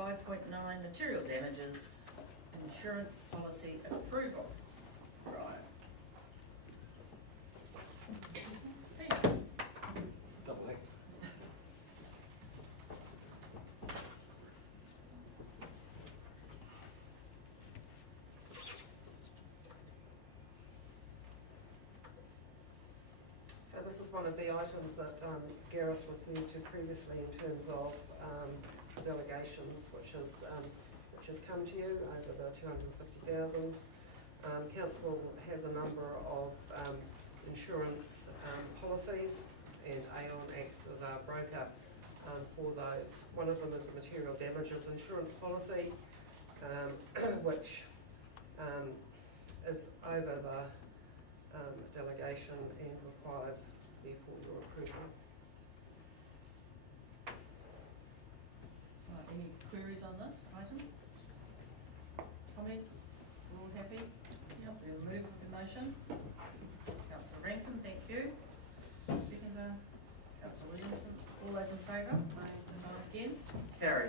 5.9 material damages insurance policy approval. Right. Peter. Double act. So this is one of the items that Gareth referred to previously in terms of delegations, which has come to you over the 250,000. Council has a number of insurance policies, and Aon acts as our broker for those. One of them is the material damages insurance policy, which is over the delegation and requires therefore your approval. Right, any queries on this item? Comments? All happy? Yep. We'll move the motion. Councillor Rankin, thank you. Seconder, Councillor Williamson. All those in favour? Aye. Against? Carried.